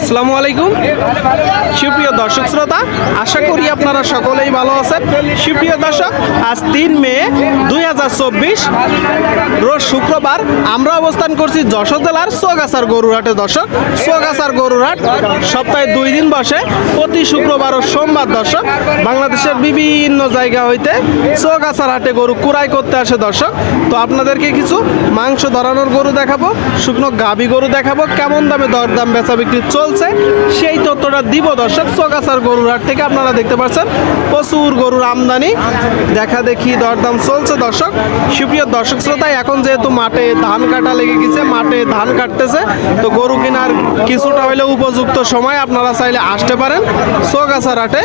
আসসালামু আলাইকুম। সুপ্রিয় দর্শক শ্রোতা, আশা করি আপনারা সকলেই ভালো আছেন। সুপ্রিয় দর্শক, আজ তিন মে দুই হাজার চব্বিশ, রোজ শুক্রবার আমরা অবস্থান করছি যশোর জেলার সোগাছার গরুরহাটে দর্শক। সোগাছার গরুরহাট সপ্তাহে দুই দিন বসে, প্রতি শুক্রবার ও সোমবার দর্শক, বাংলাদেশের বিভিন্ন জায়গা হইতে সোগাছার হাটে গরু কুড়াই করতে আসে দর্শক। তো আপনাদেরকে কিছু মাংস ধরানোর গরু দেখাবো, শুকনো গাবি গরু দেখাবো, কেমন দামে দরদাম বেচা বিক্রি চলছে। সেই তথ্যটা দিব দর্শক। চকাচার গরুর হাট থেকে আপনারা দেখতে পাচ্ছেন, প্রচুর গরুর আমদানি। দেখা দেখি দরদাম চলছে দর্শক। সুপ্রিয় দর্শক শ্রোতা, এখন যেহেতু মাঠে ধান কাটা লেগে গেছে, মাঠে ধান কাটতেছে, তো গরু কেনার কিছুটা হইলে উপযুক্ত সময় আপনারা চাইলে আসতে পারেন। চকাচার হাটে।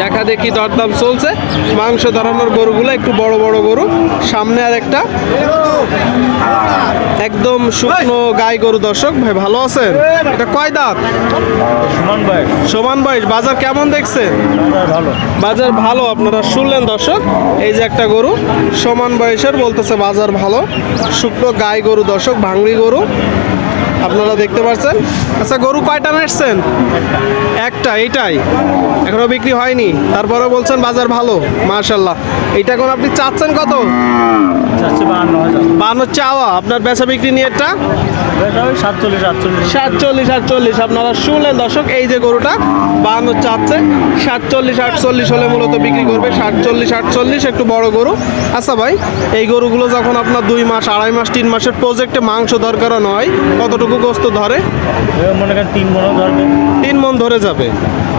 দেখা দেখি দরদাম চলছে। মাংস ধরানোর গরুগুলো একটু বড় বড় গরু। সামনে আর একটা। একদম শুকনো গাই গরু দর্শক। ভাই ভালো আছেন? এটা কয় দাঁত? সুমন বয়স বাজার কেমন দেখছেন? বাজার ভালো আপনারা শুনলেন দর্শক? এই যে একটা গরু সমান বয়সের বলতেছে বাজার ভালো। শুকনো গাই গরু দর্শক ভাঙড়ি গরু। আপনারা দেখতে পাচ্ছেন আচ্ছা গরু কয়টা নাচছেন একটা এইটাই। এখনও বিক্রি হয়নি। তারপরে বলছেন বাজার ভালো মার্শাল্লাহ এইটা এখন আপনি চাচ্ছেন কত? বান্ন চাওয়া। আপনার বেচা বিক্রি নিয়ে ওই সাতচল্লিশ আটচল্লিশ। আপনারা শুনলেন দর্শক এই যে গরুটা বাহান্ন চাচ্ছে। সাতচল্লিশ আটচল্লিশ হলে মূলত বিক্রি করবে। সাতচল্লিশ আটচল্লিশ একটু বড় গরু। আচ্ছা ভাই এই গরুগুলো যখন আপনার দুই মাস আড়াই মাস তিন মাসের প্রজেক্টে মাংস দরকার নয় কতটুকু গোস্ত ধরে? মনে করেন তিন মনে ধরবে। তিন মন ধরে যাবে।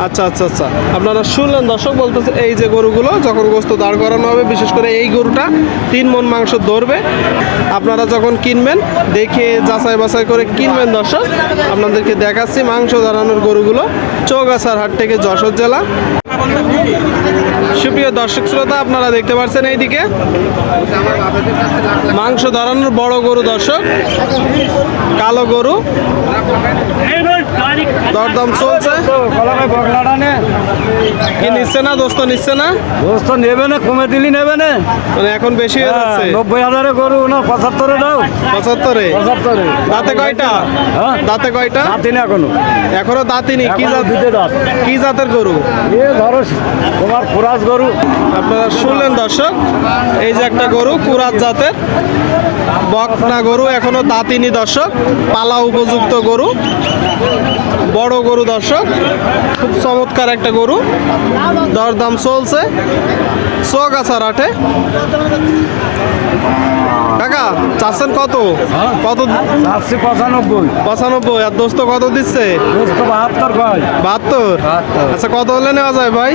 আচ্ছা আচ্ছা আচ্ছা। আপনারা শুনলেন দর্শক বলতেছে এই যে গরুগুলো যখন গোস্ত দাঁড় করানো হবে বিশেষ করে এই গরুটা তিন মন মাংস ধরবে। আপনারা যখন কিনবেন দেখে যাচাই বাছাই করে কিনবেন দর্শক আপনাদেরকে দেখাচ্ছি মাংস দাঁড়ানোর গরুগুলো চৌগাছার হাট থেকে যশোর জেলা। সুপ্রিয় দর্শক শ্রোতা আপনারা দেখতে পাচ্ছেন এইদিকে মাংস ধরানোর বড় গরু দর্শক কালো গরু। দরদাম চলছে। কি নিচ্ছে না? দোস্ত নিচ্ছে না? দোস্ত নেবে না কমে দিলি নেবে না। মানে এখন বেশি হয়ে যাচ্ছে। নব্বই হাজারে গরু না পঁচাত্তরে দাও। পঁচাত্তরে? পঁচাত্তরে। দাঁতে কয়টা? হ্যাঁ? দাঁতে কয়টা? হাতে না এখনও। এখনও দাঁতিনি কি জাত? কি জাতের গরু? এ ধরো তোমার কুরাজ গরু। আপনারা শুনলেন দর্শক, এই যে একটা গরু, কুরাজ জাতের বকনা গরু, এখনও দাঁতিনি দর্শক, পালা উপযুক্ত গরু, বড় গরু দর্শক, খুব চমৎকার একটা গরু, দরদাম চলছে সোগাছার আটে। কাকা চাচ্ছেন কত? কত চারশো পঁচানব্বই। পঁচানব্বই আর দোস্ত কত দিচ্ছে? দোস্ত বাহাত্তর বাহাত্তর? আচ্ছা কত হলে নেওয়া যায় ভাই?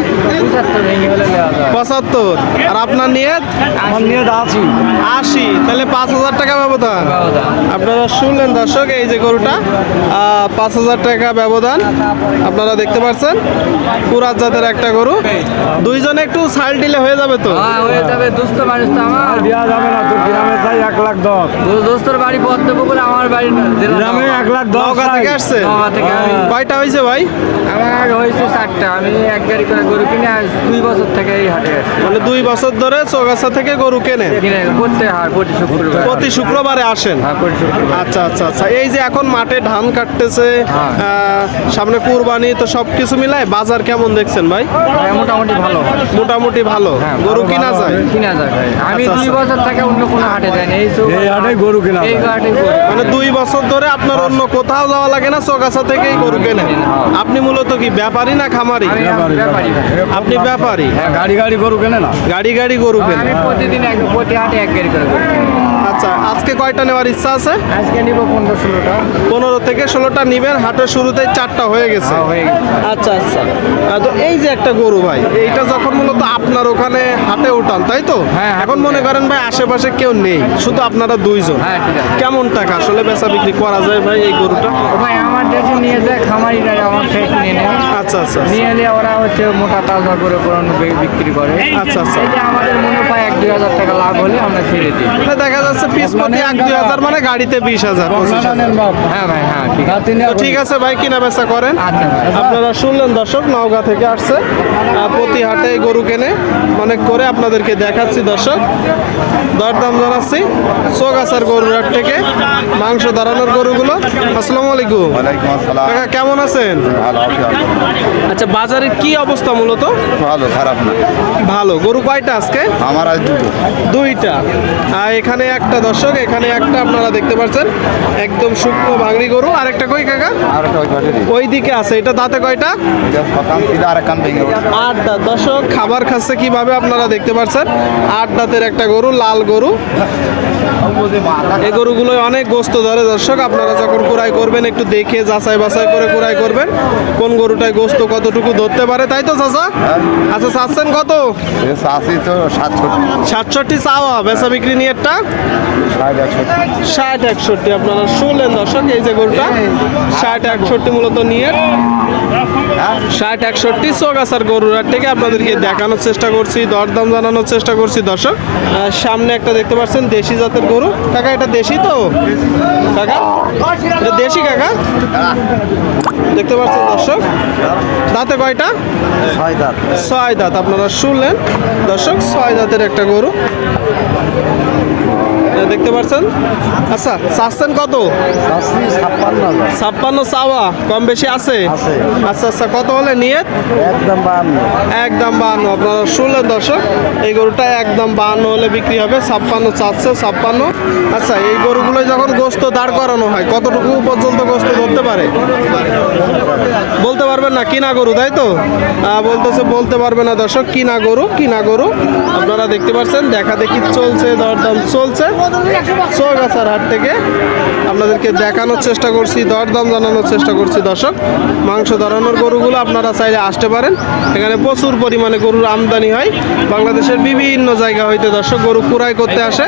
পঁচাত্তর আর আপনার নিয়ে আমার নিয়ে আছি আশি। তাহলে পাঁচ হাজার টাকা ব্যবধান। আপনারা শুনলেন দর্শক এই যে গরুটা পাঁচ হাজার টাকা ব্যবধান। আপনারা দেখতে পাচ্ছেন কুরাত জাতের একটা গরু। দুইজনে একটু সাইল দিলে হয়ে যাবে তো? হ্যাঁ হয়ে যাবে দুস্থ মানুষ তো আমার। দেওয়া যাবে না তোর গ্রামে এক লাখ দশ। দোস্তর বাড়ি পদ্মপুকুর আমার বাড়ি গ্রামে এক লাখ দশ থেকে আসছে? থেকে কয়টা হয়েছে ভাই? আমার হয়েছে চারটা। আমি এক গাড়ি করে গরু কিনে আজ দুই বছর থেকে এই হাটে আসছি মানে দুই বছর ধরে চৌগাছা থেকে গরু কেনেন কিনে করতে হাট প্রতি শুক্রবার। প্রতি শুক্রবারে আসেন? হ্যাঁ প্রতি শুক্রবার। আচ্ছা আচ্ছা আচ্ছা। এই যে এখন মাঠে ধান কাটতেছে হ্যাঁ। সামনে কুরবানি তো সব কিছু মিলায় বাজার কেমন দেখছেন ভাই? হ্যাঁ, মোটামুটি ভালো। মোটামুটি ভালো। হ্যাঁ, গরু কিনা যায়? কিনা যায় আমি আচ্ছা, দুই আচ্ছা। বছর থেকে অন্য কোনো হাটে এই এই হাটে গরু কিনা এই হাটে মানে দুই বছর ধরে আপনার অন্য কোথাও যাওয়া লাগে না চৌগাছা থেকেই গরু কেনেন। আপনি মূলত কি ব্যাপারী না খামারি? আপনি ব্যাপারী? হ্যাঁ, গাড়ি গাড়ি গরু কেনে না? গাড়ি গাড়ি গরু কেনেন। প্রতিদিন এক প্রতি হাটে এক গাড়ি করে আচ্ছা আজকে কয়টা নেওয়ার ইচ্ছা আছে? আজকে নিব পনেরো ষোলোটা। পনেরো থেকে ষোলোটা নিবেন হাটের শুরুতেই চারটা হয়ে গেছে। হ্যাঁ, আচ্ছা আচ্ছা। তো এই যে একটা গরু ভাই এইটা যখন মূলত আপনার ওখানে হাটে উঠান তাই তো? হ্যাঁ, এখন মনে করেন ভাই আশেপাশে কেউ নেই। শুধু আপনারা দুইজন? হ্যাঁ ঠিক আছে। কেমন টাকা আসলে বেচা বিক্রি করা যায় ভাই এই গরুটা? ভাই আমার দেশে নিয়ে যায় খামারিরা আমার থেকে কিনে নেয়। আচ্ছা আচ্ছা নিয়ে এলে ওরা হচ্ছে মোটা তাজা করে পুরানো বিক্রি করে। আচ্ছা আচ্ছা। এই যে আমাদের মুনাফা এক দুই হাজার টাকা লাভ হলে আমরা ছেড়ে দিই। দেখা যাচ্ছে পিস প্রতি এক দুই হাজার মানে গাড়িতে বিশ হাজার হ্যাঁ ভাই হ্যাঁ ঠিক আছে। তো ঠিক আছে ভাই কিনা বেচা করেন। আচ্ছা আপনারা শুনলেন দর্শক নওগাঁ থেকে আসছে। প্রতি হাটে গরু কেনে। অনেক করে আপনাদেরকে দেখাচ্ছি দর্শক। দরদাম জানাচ্ছি চোগাছার গরুর হাট থেকে। মাংস দাঁড়ানোর গরুগুলো। আসসালামু আলাইকুম। কাকা কেমন আছেন? ভালো আছি আপনি? আচ্ছা বাজারের কি অবস্থা মূলত? ভালো খারাপ না। ভালো। গরু কয়টা আজকে? আমার আজ দুটো। দুইটা। আর এখানে একটা দর্শক এখানে একটা আপনারা দেখতে পাচ্ছেন একদম শুকনো ভাঙড়ি গরু। আর একটা কই কাকা? আর একটা ওই দিকে আছে। এটা দাঁতে কয়টা। আট দাঁত দর্শক খাবার খাচ্ছে কীভাবে আপনারা দেখতে পাচ্ছেন? আট দাঁতের একটা গরু লাল গরু। এই গরুগুলো অনেক গোস্ত ধরে। দর্শক আপনারা যখন কুড়াই করবেন একটু দেখে যাচাই বাছাই করে কুড়াই করবেন কোন গরুটায় গোস্ত কতটুকু ধরতে পারে তাই তো চাচা? আচ্ছা চাচ্ছেন কত? চাষি তো সাতষট্টি। সাতষট্টি চাওয়া বেচা বিক্রি নিয়ে একটা? ষাট একষট্টি। ষাট একষট্টি আপনারা শুনলেন দর্শক এই যে গরুটা ষাট একষট্টি মূলত নিয়ে। ষাট একষট্টি চৌগাছার গরুর হাট থেকে আপনাদেরকে দেখানোর চেষ্টা করছি দরদাম জানানোর চেষ্টা করছি দর্শক। সামনে একটা দেখতে পাচ্ছেন দেশি জাতের গরু। কাকা এটা দেশি তো? কাকা? এটা দেশি কাকা? দেখতে পাচ্ছেন দর্শক? দাঁতে কয়টা? ছয় দাঁত। ছয় দাঁত। আপনারা শুনলেন? দর্শক ছয় দাঁতের একটা গরু। দেখতে পাচ্ছেন? আচ্ছা চাচ্ছেন কত? ছাপ্পান্ন চাওয়া। কম বেশি আছে। আচ্ছা আচ্ছা কত হলে নিয়ে একদম বান্ন একদম বাহান্ন। আপনারা শুনলেন দর্শক? এই গরুটা একদম বাহান্ন হলে বিক্রি হবে। ছাপ্পান্ন চারশো ছাপ্পান্ন। আচ্ছা এই গরুগুলো যখন গোস্ত দাঁড় করানো হয় কতটুকু পর্যন্ত গোস্ত ধরতে পারে? না কিনা গরু, তাই তো? বলতেছে, বলতে পারবে না দর্শক কিনা গরু কিনা গরু? আপনারা দেখতে পাচ্ছেন, দেখা দেখি চলছে, দরদাম চলছে। চৌগাছার হাট থেকে আপনাদেরকে দেখানোর চেষ্টা করছি, দরদাম জানানোর চেষ্টা করছি দর্শক। মাংস ধরানোর গরুগুলো আপনারা চাইলে আসতে পারেন। এখানে প্রচুর পরিমাণে গরুর আমদানি হয়। বাংলাদেশের বিভিন্ন জায়গা হইতে দর্শক গরু কুড়াই করতে আসে।